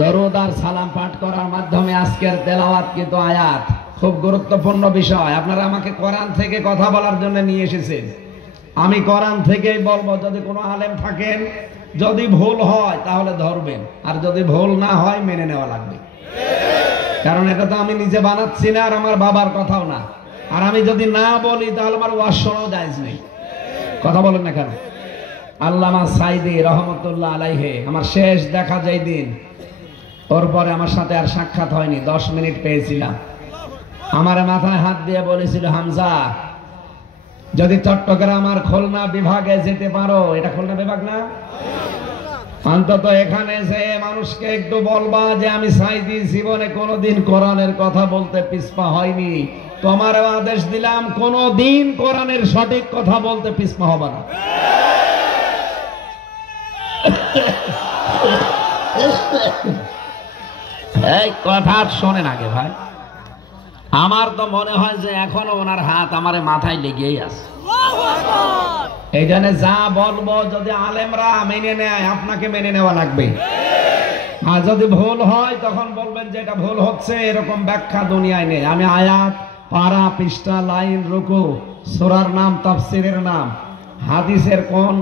দরুদ আর সালাম পাঠ করার মাধ্যমে আজকের তেলাওয়াতকৃত আয়াত খুব গুরুত্বপূর্ণ বিষয়। আপনারা আমাকে কোরআন থেকে কথা বলার জন্য নিয়ে এসেছেন, আমি কোরআন থেকেই বলবো। যদি কোনো আলেম থাকেন, যদি ভুল হয় তাহলে ধরবেন, আর যদি ভুল না হয় মেনে নেওয়া লাগবে। কারণ এটা তো আমি নিজে বানাচ্ছি না, আর আমার বাবার কথাও না। আর আমি যদি না বলি তাহলে আমার ওয়াজ শোনাও জায়েজ নেই। কথা বলেন না কেন? আল্লামা সাইদি রহমতুল্লাহ আলাইহে আমার শেষ দেখা যেই দিন, ওর পরে আমার সাথে আর সাক্ষাৎ হয়নি, 10 মিনিট পেয়েছিলাম। আমার মাথায় হাত দিয়ে বলেছিল, হামজা যদি চট্টগ্রাম আর খুলনা বিভাগে যেতে পারো, এটা খুলনা বিভাগ না, অন্তত এখানে যে মানুষকে একটু বলবা যে আমি সাইদি জীবনে কোনোদিন কোরআনের কথা বলতে পিছপা হয়নি। তোমার আদেশ দিলাম, কোনোদিন কোরআনের সঠিক কথা বলতে পিছপা হবে না। এই কথা শোনেন আগে ভাই, আমার তো মনে হয় যে এখনো ওনার হাত আমার মাথায় লেগেই আছে। এই জন্য যা বলবো যদি আলেমরা মেনে নেয়, আপনাকে মেনে নেওয়া লাগবে। আর যদি ভুল হয় তখন বলবেন যে এটা ভুল হচ্ছে, এরকম ব্যাখ্যা দুনিয়ায় নেই। আমি আয়াত, পারা, পৃষ্ঠা, লাইন, রুকু, সূরার নাম, তাফসীরের নাম, হাদিসের কোন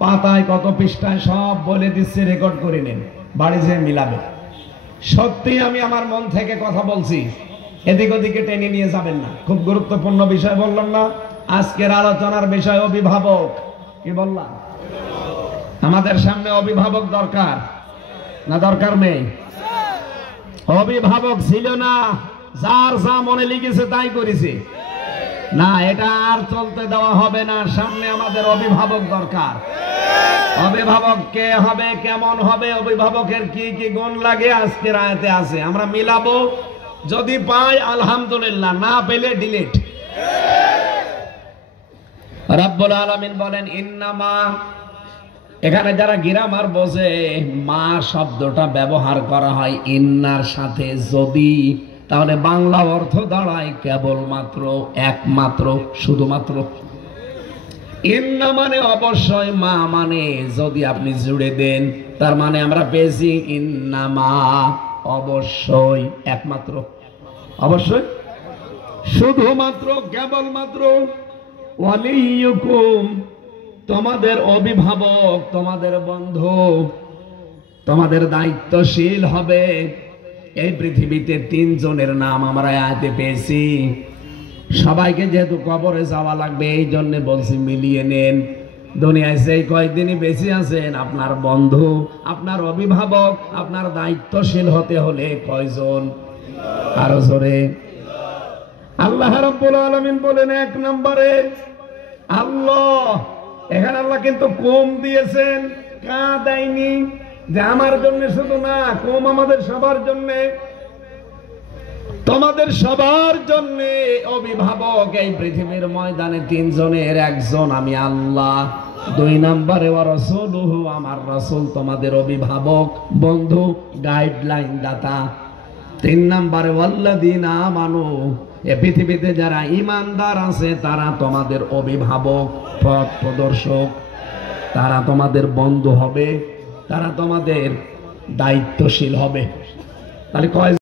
পাতায় কত পৃষ্ঠায় সব বলে দিচ্ছি, রেকর্ড করে নিন, বাড়ি যেয়ে মিলাবে। সত্যি আমি আমার মন থেকে কথা বলছি, এদিক ওদিকে টেনে নিয়ে যাবেন না। খুব গুরুত্বপূর্ণ বিষয় বললাম না? আজকের আলোচনার বিষয় অভিভাবক। কি বললাম? আমাদের সামনে অভিভাবক দরকার না দরকার নেই? অভিভাবক ছিল না, যার যা মনে লিখেছে তাই করেছে না, এটা আর চলতে দেওয়া হবে না। সামনে আমাদের অভিভাবক দরকার। অভিভাবক কে হবে, কেমন হবে, অভিভাবকের কি কি গুণ লাগে আজকের আয়াতে আছে। আমরা মিলাবো, যদি পাই আলহামদুলিল্লাহ, না পেলে ডিলিট। রব্বুল আলামিন বলেন ইন্নামা, এখানে যারা গ্রামার বোঝে, মা শব্দটা ব্যবহার করা হয় ইন্নার সাথে যদি, তাহলে বাংলা অর্থ দাঁড়ায় কেবলমাত্র, একমাত্র, শুধুমাত্র। ইন্না মানে অবশ্যই, মা মানে যদি আপনি জুড়ে দেন, তার মানে আমরা পেয়েছি ইন্নামা, অবশ্যই, একমাত্র, অবশ্যই, শুধুমাত্র, কেবলমাত্র। ওয়ালিয়ুকুম, তোমাদের অভিভাবক, তোমাদের বন্ধু, তোমাদের দায়িত্বশীল হবে। এই পৃথিবীতে 3 জনের নাম আমরা আয়াতে পেয়েছি। সবাইকে যেহেতু কবরে যাওয়া লাগবে, এই জন্য বলছি মিলিয়ে নেন। দুনিয়ায় সেই কয়েকদিনই বেঁচে আছেন, আপনার বন্ধু, আপনার অভিভাবক, আপনার দায়িত্বশীল হতে হলে কয়জন? আরো জোরে। আল্লাহ রাব্বুল আলামিন বলেন 1 নম্বরে আল্লাহ। এখানে আল্লাহ কিন্তু কম দিয়েছেন, কা দেয়নি, যে আমার জন্য শুধু না, কম আমাদের সবার জন্য, তোমাদের সবার জন্য অভিভাবক। এই পৃথিবীর ময়দানে 3 জনের একজন আমি আল্লাহ। 2 নম্বরে ওয়া রাসূলুহু, আমার রাসূল তোমাদের অভিভাবক, বন্ধু, গাইডলাইন দাতা। 3 নম্বরে ওয়াল্লাযীনা আমানু, এই পৃথিবীতে যারা ঈমানদার আছে তারা তোমাদের অভিভাবক, পথ প্রদর্শক, তারা তোমাদের বন্ধু হবে, তারা তোমাদের দায়িত্বশীল হবে। তাহলে কয়